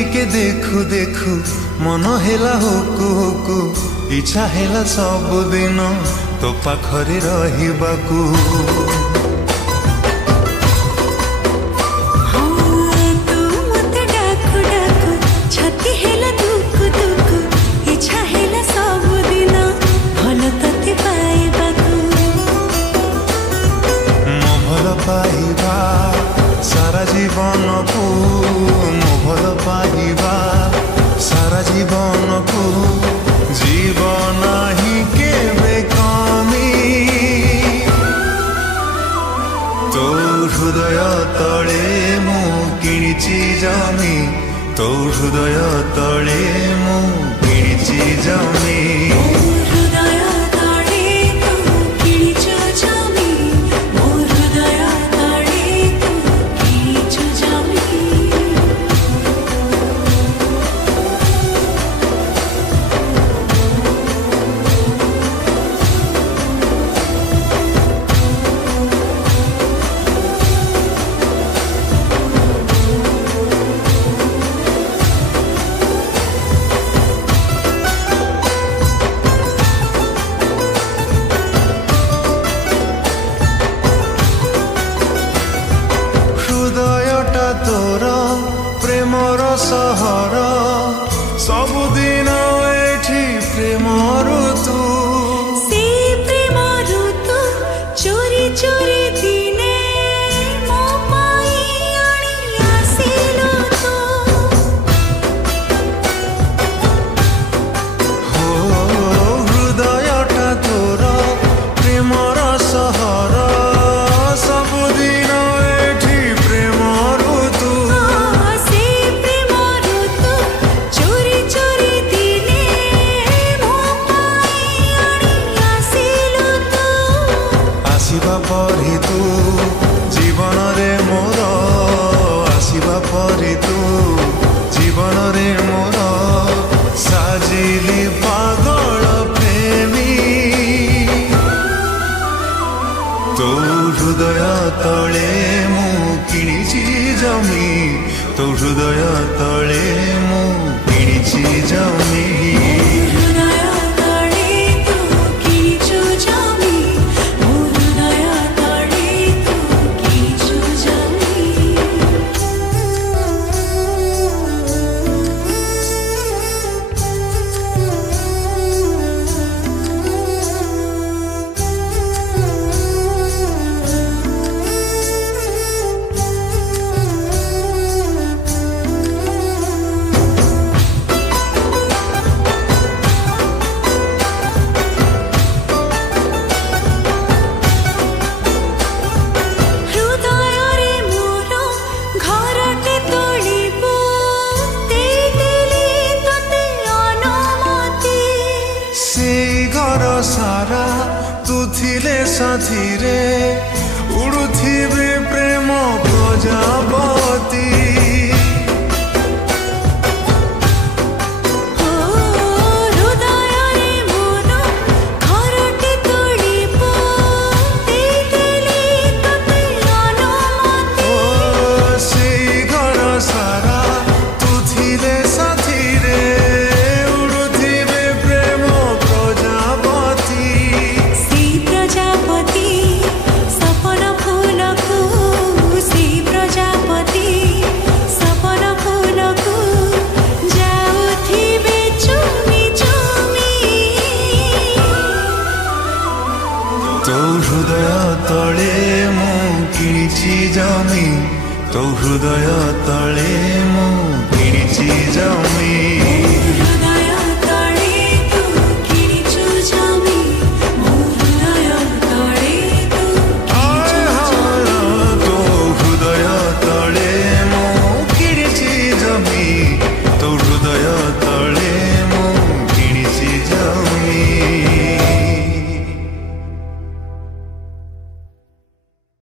टिके देखु देखु मन हेला हुकु हुकु इच्छा हेला सब दिन तो पाखरे रहिबाकू पाइबा सारा जीवन को मो भल पाइबा सारा जीवन को जीवन ही केबे कमी तो हृदय तले मु किणिची जमी तो हृदय तले मु किणिची जमी तोर प्रेमर सहर सबुदिन एठी प्रेम ऋतु से प्रेम ऋतु चोरी चोरी दिने मो पाई आनी आसिलो तो हो हृदयटा तोर प्रेमर सहर सबुदिन एठी प्रेम आसिबा परी तू जीवन रे मोर आसिबा परी तू जीवन रे मोर साजिली पागल प्रेमी तो हृदय तले मु किणिची जमी तो हृदय तले मु किणिची जमी सारा तू थिले साथी रे